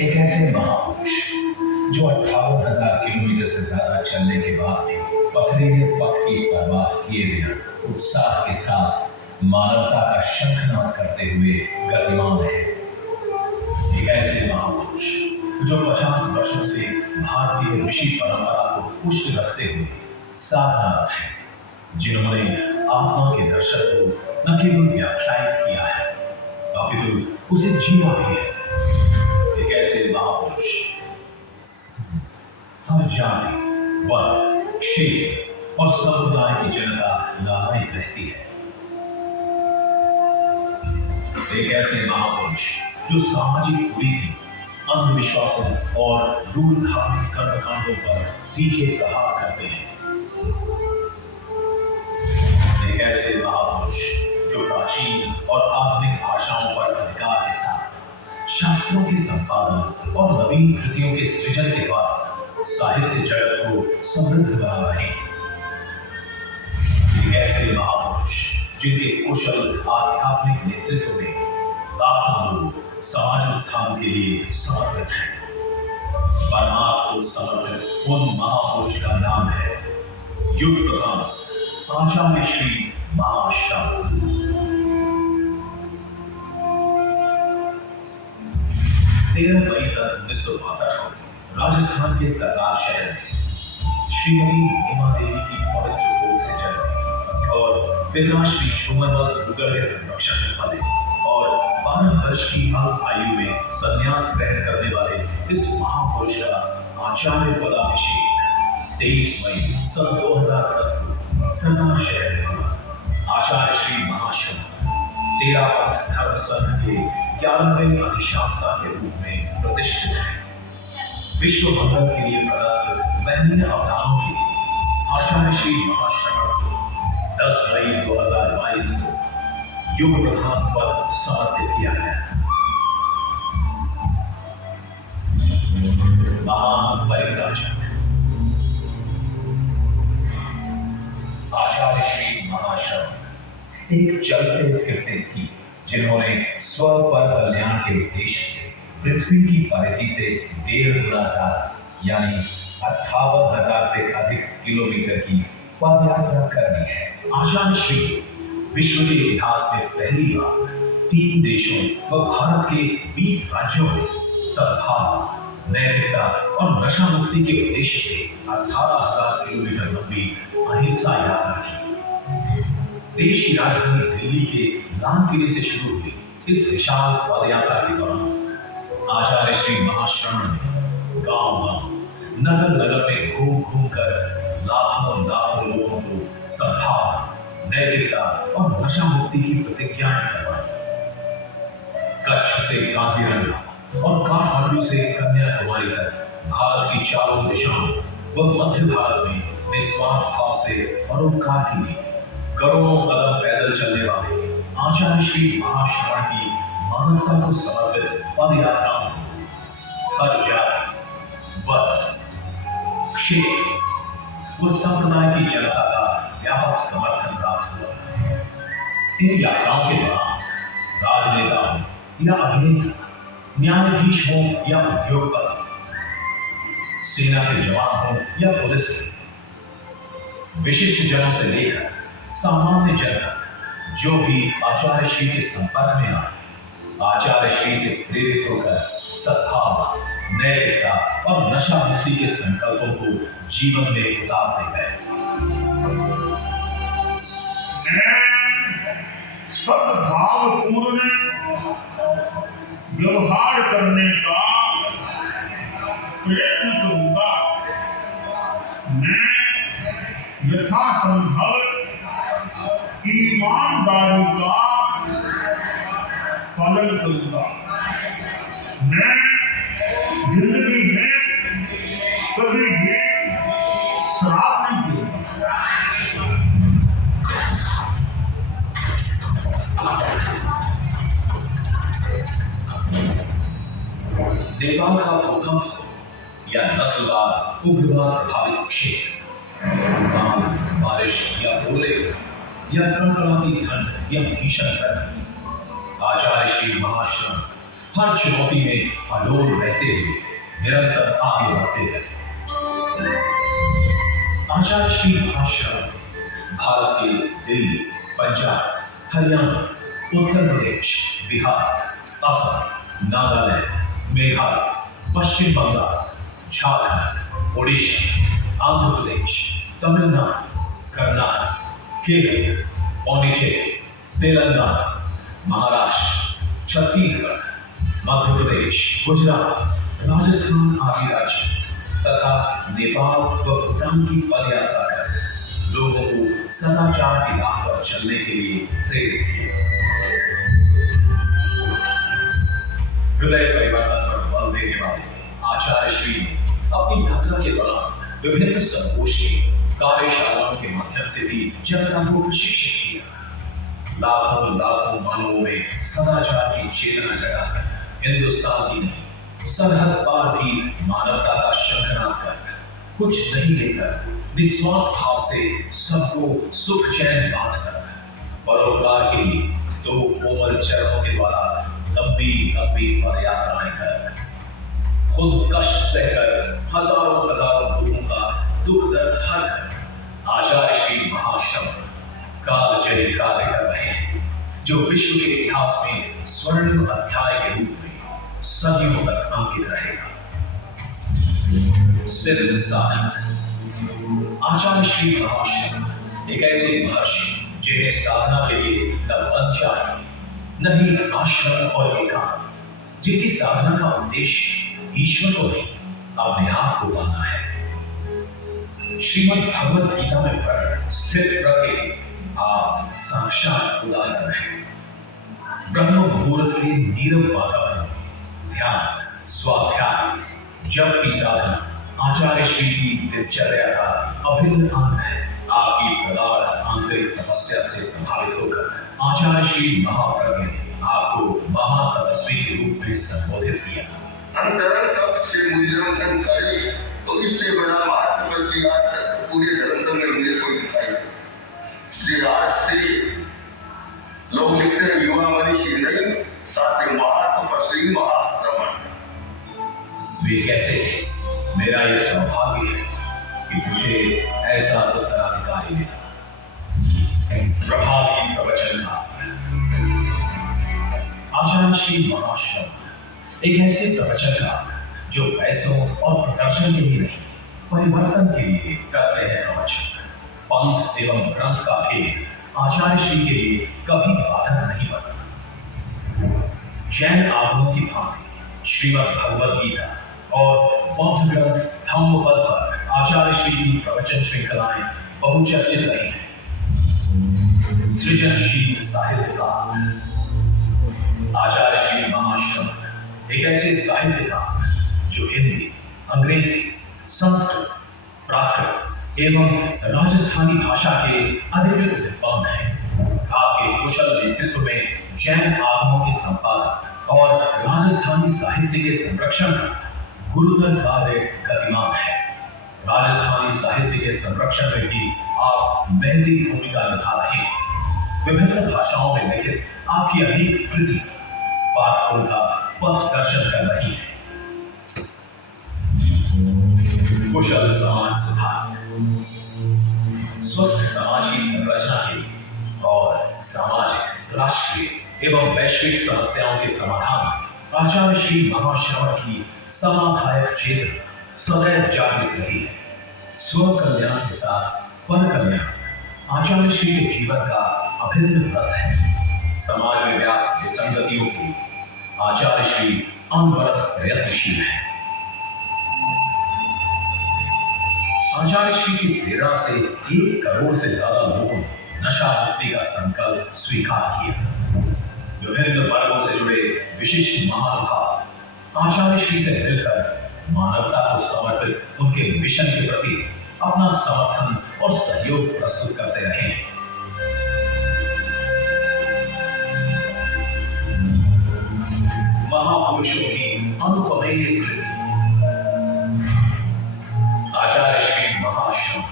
एक ऐसे महापुरुष जो 58,000 किलोमीटर से ज्यादा चलने के बाद भी पथरीले पथ की परवाह किए बिना उत्साह के साथ मानवता का शंखनाद करते हुए गतिमान है। एक ऐसे महापुरुष जो 50 वर्षों से भारतीय ऋषि परंपरा को पुष्ट रखते हुए साधनारत है, जिन्होंने आत्मा के दर्शन को न केवल व्याख्यायित किया है अपितु उसे जिया भी है। एक ऐसे महापुरुष हर जाति, वर्ग, क्षेत्र और समुदाय की जनता लाभान्वित रहती है। एक ऐसे महापुरुष जो सामाजिक कुरीति, अंधविश्वासों और दूर धार्मिक कर्मकांडों पर तीखे प्रहार करते हैं। एक ऐसे महापुरुष जो प्राचीन और आधुनिक भाषाओं पर अधिकार के साथ शास्त्रों के संपादन और नवीन कृतियों के सृजन के द्वारा साहित्य जगत को समृद्ध बना रहे हैं। एक ऐसे महापुरुष जिनके कुशल आध्यात्मिक नेतृत्व में लाखों लोग समाज उत्थान के लिए समर्पित हैं। परमात्मा को समर्पित उन महापुरुष का नाम है युग प्रथम आचार्य श्री महाश्रम। 13 मई सन 1962 को राजस्थान के सरदार शहर में श्रीमती नीमा देवी की पवित्र गोद से जन्मे और पिता श्री झूमरमल मुगल के संरक्षण में पले और 12 वर्ष की अल्प आयु में संन्यास ग्रहण करने वाले इस महापुरुष का आचार्य पदाभिषेक 23 मई सन 2010 को सरदार शहर में हुआ। आचार्य श्री महाश्रम 13 पंथ धर्म संघ के 11वें अधिशास्ता के रूप में प्रतिष्ठित है। विश्व मंगल के लिए प्रदत्त महनीय अवदानों के लिए आचार्य श्री महाश्रवण को 10 मई 2022 को युग प्रधान पद समर्पित किया गया। महान परिव्राजक आचार्य श्री महाश्रवण एक चलते फिरते थी जिन्होंने स्व पर कल्याण के उद्देश्य से पृथ्वी की परिधि से 1.5 गुना ज्यादा यानी 58,000 से अधिक किलोमीटर की पद यात्रा करनी है। आचार्य श्री विश्व के इतिहास में पहली बार 3 देशों व भारत के 20 राज्यों में सद्भावना, नैतिकता और नशा मुक्ति के उद्देश्य से 18,000 किलोमीटर लंबी अहिंसा यात्रा की। देश की राजधानी दिल्ली के लाल किले से शुरू हुई इस विशाल पद यात्रा के दौरान आचार्य श्री महाश्रवण ने गांव-गांव, नगर-नगर में घूम कर लाखों लोगों को सद्भावना, नैतिकता और नशा मुक्ति की प्रतिज्ञाएं करवाई। कच्छ से काजीरंगा और काठमांडू से कन्याकुमारी तक भारत की चारों दिशाओं व मध्य भारत में निस्वार्थ भाव से परोपकार के लिए करोड़ों कदम पैदल चलने वाले आचार्य श्री महाश्रवण की मानवता को समर्पित पद यात्राओं को हर जाति, वर्ग, क्षेत्र व संप्रदाय की जनता का व्यापक समर्थन प्राप्त हुआ। इन यात्राओं के दौरान राजनेता हो या अभिनेता, न्यायाधीश हो या उद्योगपति, सेना के जवान हो या पुलिस के, विशिष्ट जनों से लेकर सामान्य जन तक जो भी आचार्य श्री के संपर्क में आए, आचार्य श्री से प्रेरित होकर सद्भावना, नैतिकता और नशा मुक्ति के संकल्पों को जीवन में उतारते गए। सद्भावपूर्ण व्यवहार करने का प्रयत्न करूंगा। मैं यथासंभव ईमानदारी का पालन करूंगा। मैं जिंदगी में कभी भी शराब नहीं पीऊंगा। नेपाल का भूकंप हो या नस्लवाद, उग्रवाद प्रभावित क्षेत्र, तूफान, बारिश या ओले या कड़कड़ाती ठंड या भीषण गर्मी, आचार्य श्री महाश्रम हर चुनौती में अडोल रहते हुए निरंतर आगे बढ़ते रहे। आचार्य श्री महाश्रम भारत के दिल्ली, पंजाब, हरियाणा, उत्तर प्रदेश, बिहार, असम, नागालैंड, मेघालय, पश्चिम बंगाल, झारखंड, ओडिशा, आंध्र प्रदेश, तमिलनाडु, कर्नाटक, केरल, पौंडीचेरी, तेलंगाना, महाराष्ट्र, छत्तीसगढ़, मध्य प्रदेश, गुजरात, राजस्थान आदि राज्य तथा नेपाल व भूटान की पदयात्रा कर लोगों को सदाचार की राह पर चलने के लिए प्रेरित किया। हृदय परिवर्तन पर बल देने वाले आचार्य श्री ने अपनी यात्रा के दौरान विभिन्न संगोष्ठी कार्यशालाओं के माध्यम से भी जनता को प्रशिक्षित किया। लाखों लाखों मानवों में सदाचार की चेतना जगाकर हिंदुस्तान ही नहीं सरहद पार भी मानवता का शंखनाद कर कुछ नहीं लेकर निस्वार्थ भाव से सबको सुख चैन बांटकर परोपकार के लिए दो कोमल चरणों के द्वारा लंबी लंबी पदयात्राएं कर खुद कष्ट सहकर हजारों हजारों लोगों का दुख दर्द हर कर आचार्य श्री महाश्रम काल जयी कार्य कर रहे हैं, जो विश्व के इतिहास में स्वर्णिम अध्याय के रूप में सदियों तक अंकित रहेगा। सिद्ध साधक आचार्य श्री महाश्रम एक ऐसे महर्षि जिन्हें साधना के लिए न वन चाहिए न ही आश्रम और एकांत, जिनकी साधना का उद्देश्य ईश्वर को नहीं अपने आप को पाना है। श्रीमद् भगवद गीता में प्रकट स्थित प्रज्ञ के आप साक्षात उदाहरण हैं। ब्रह्म मुहूर्त के नीरव वातावरण में ध्यान, स्वाध्याय, जप की साधना आचार्य श्री की दिनचर्या का अभिन्न अंग है। आपकी प्रगाढ़ आंतरिक तपस्या से प्रभावित होकर आचार्य श्री महाप्रज्ञ ने आपको महातपस्वी के रूप में संबोधित किया। अंतरंग तप से मुझे जानकारी, तो इससे बड़ा महात्म आज तक पूरे धर्म संघ में मुझे कोई दिखाई। इसलिए आज से लोग लिख रहे युवा मनीषी नहीं, साथ ही महात्म महाश्रमण। वे कहते हैं, मेरा ये सौभाग्य है कि मुझे ऐसा उत्तराधिकारी मिला। प्रभावी प्रवचनकार आचार्य श्री महाश्रम एक ऐसे प्रवचनकार जो पैसों और प्रदर्शन के लिए नहीं, परिवर्तन के लिए करते हैं प्रवचन। पंथ एवं ग्रंथ का भेद आचार्य श्री के लिए कभी बाधक नहीं बना। जैन आगमों की भांति श्रीमद् भगवद गीता और बौद्ध ग्रंथ धम्मपद पर आचार्य श्री की प्रवचन श्रृंखलाएं बहुचर्चित रही हैं। सृजनशील साहित्यकार आचार्य श्री महाश्रम एक ऐसे साहित्यकार जो हिंदी, अंग्रेजी, संस्कृत, प्राकृत एवं राजस्थानी भाषा के अधिकृत विद्वान हैं। आपके कुशल नेतृत्व में जैन आगमों के संपादन और राजस्थानी साहित्य के संरक्षण का गुरुतर कार्य गतिमान है। राजस्थानी साहित्य के संरक्षण में भी आप महती भूमिका निभा रहे हैं। विभिन्न भाषाओं में लिखित आपकी अनेक कृतियां पाठकों का पथ दर्शन कर रही है। कुशल समाज सुधार, स्वस्थ समाज की संरचना के लिए और सामाजिक, राष्ट्रीय एवं वैश्विक समस्याओं के समाधान में आचार्य श्री महाश्रम की समाधायक चेतना सदैव जागृत रही है। स्व कल्याण के साथ पर कल्याण आचार्य श्री के जीवन का अभिन्न व्रत है। समाज में व्याप्त विसंगतियों के लिए आचार्य श्री अनवरत प्रयत्नशील है। आचार्य श्री की प्रेरणा से 1 करोड़ से ज्यादा लोगों ने नशा मुक्ति का संकल्प स्वीकार किया। विभिन्न वर्गों से जुड़े विशिष्ट महानुभाव आचार्य श्री से मिलकर मानवता को समर्पित उनके मिशन के प्रति अपना समर्थन और सहयोग प्रस्तुत करते रहे हैं। महापुरुषों की अनुपमेय कृति आचार्य श्री महाश्रम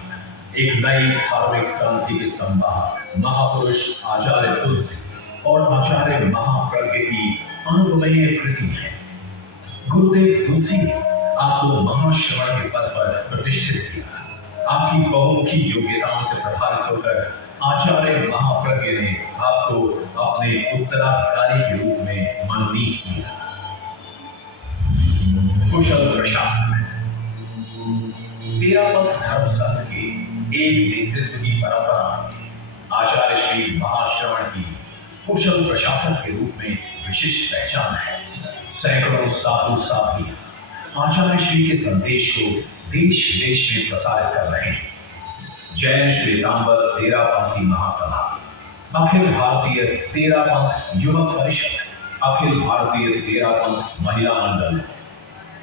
एक नई धार्मिक क्रांति के संवाहक महापुरुष आचार्य तुलसी और आचार्य महाप्रज्ञ की अनुपमेय कृति है। गुरुदेव तुलसी ने आपको महाश्रवण के पद पर प्रतिष्ठित किया। आपकी बहुमुखी योग्यताओं से प्रभावित होकर आचार्य महाप्रज्ञ ने आपको अपने उत्तराधिकारी के रूप में मनोनीत किया। कुशल प्रशासन। तेरापंथ धर्म संघ के एक नेतृत्व की परंपरा में आचार्य श्री महाश्रवण की कुशल प्रशासन के रूप में विशिष्ट पहचान है। सैकड़ों साधु साध्वी आचार्य श्री के संदेश को देश विदेश में प्रसारित कर रहे हैं। जैन श्वेतांबर तेरापंथी महासभा, अखिल भारतीय तेरापंथ युवक परिषद, अखिल भारतीय तेरापंथ महिला मंडल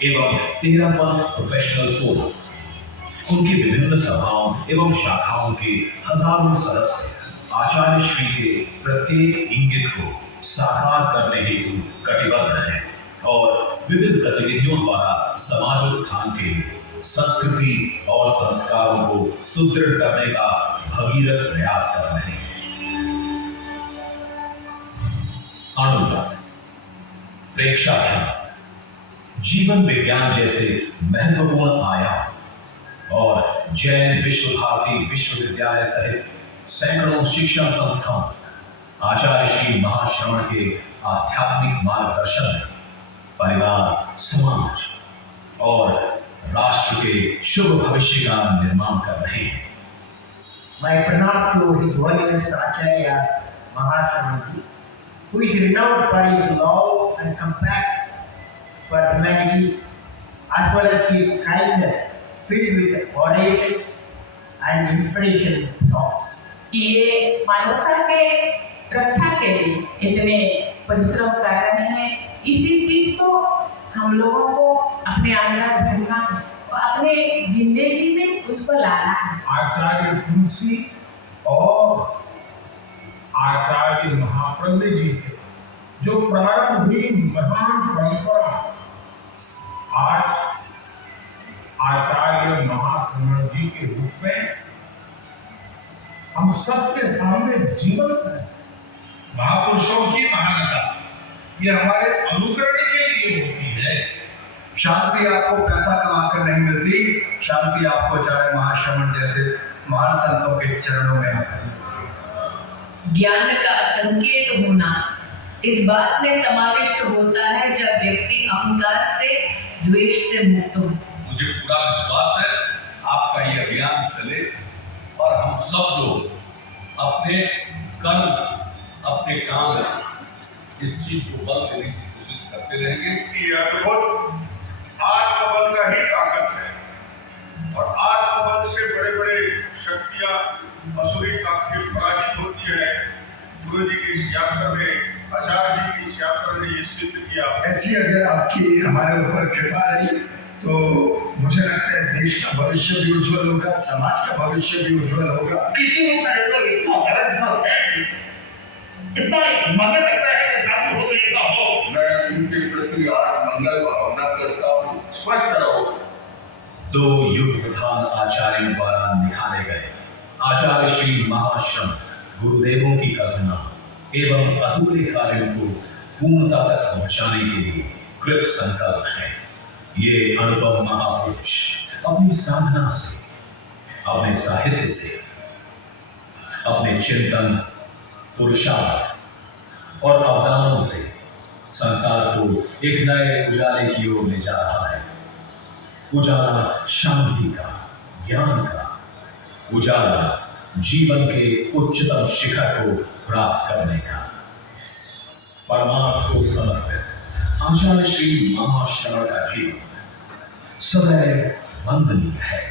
एवं तेरापंथ प्रोफेशनल फोरम, उनकी विभिन्न सभाओं एवं शाखाओं के हजारों सदस्य आचार्य श्री के प्रत्येक इंगित को साकार करने हेतु कटिबद्ध हैं और विविध गतिविधियों द्वारा समाजोत्थान के लिए संस्कृति और संस्कारों को सुदृढ़ करने का भगीरथ प्रयास कर रहे हैं। अनुवाद, प्रेक्षाध्यान, जीवन विज्ञान जैसे महत्वपूर्ण आयाम और जैन विश्व भारती विश्वविद्यालय सहित सैकड़ों शिक्षण संस्थान आचार्य श्री महाश्रवण के आध्यात्मिक मार्गदर्शन में परिवार, समाज और राष्ट्र के शुभ भविष्य का निर्माण कर रहे हैं। My pranam to His Holiness Acharya Mahashramanji, who is renowned for his love and compassion for humanity, as well as his kindness filled with orations and inspiration songs. ये मानवता के रक्षा के लिए इतने परिश्रम कर रहे हैं। इसी चीज को हम लोगों को अपने अंदर भरना और अपने जिंदगी में उसको लाना है। आचार्य तुलसी और आचार्य महाप्रज्ञ जी से जो प्रारंभ हुई महान परंपरा, आज आचार्य महाश्रवण जी के रूप में हम सबके सामने जीवंत है। महापुरुषों की महानता ये हमारे अनुकरण के लिए होती है। शांति आपको पैसा कमा कर नहीं मिलती, शांति आपको आचार्य महाश्रवण जैसे महान संतों के चरणों में आती है। ज्ञान का संकेत होना इस बात में समाविष्ट होता है जब व्यक्ति अहंकार से, द्वेष से मुक्त हो। मुझे पूरा विश्वास है आपका ये अभियान चले और हम सब लोग अपने कर्म से, अपने काम से इस चीज को बल देने की कोशिश करते रहेंगे। ये अद्भुत आत्मबल का ही ताकत है और आत्मबल से बड़े बड़े शक्तियां असुरी ताकतें पराजित होती है। गुरु जी की इस यात्रा में, आचार्य जी की इस यात्रा ने ये सिद्ध किया। ऐसी अगर आपकी हमारे ऊपर कृपा रही तो मुझे लगता है देश का भविष्य भी उज्जवल होगा, समाज का भविष्य भी उज्जवल होगा। किसी को करे तो इतना फर्क इतना मगर लगता है कि साधु हो तो ऐसा हो। मैं उनके प्रति आज मंगल भावना करता हूँ। स्वस्थ रहो। दो युग प्रधान आचार्यों द्वारा निखारे गए आचार्य श्री महाश्रवण गुरुदेवों की कल्पना एवं अधूरे कार्यों को पूर्णता तक पहुंचाने के लिए कृत संकल्प है। ये अनुपम महापुरुष अपनी साधना से, अपने साहित्य से, अपने चिंतन, पुरुषार्थ और अवदानों से संसार को एक नए उजाले की ओर ले जा रहा है। उजाला शांति का, ज्ञान का, उजाला जीवन के उच्चतम शिखर को प्राप्त करने का। परमार्थ को समर्पित आचार्य श्री महाश्रवण का जीवन सदैव वंदनीय है।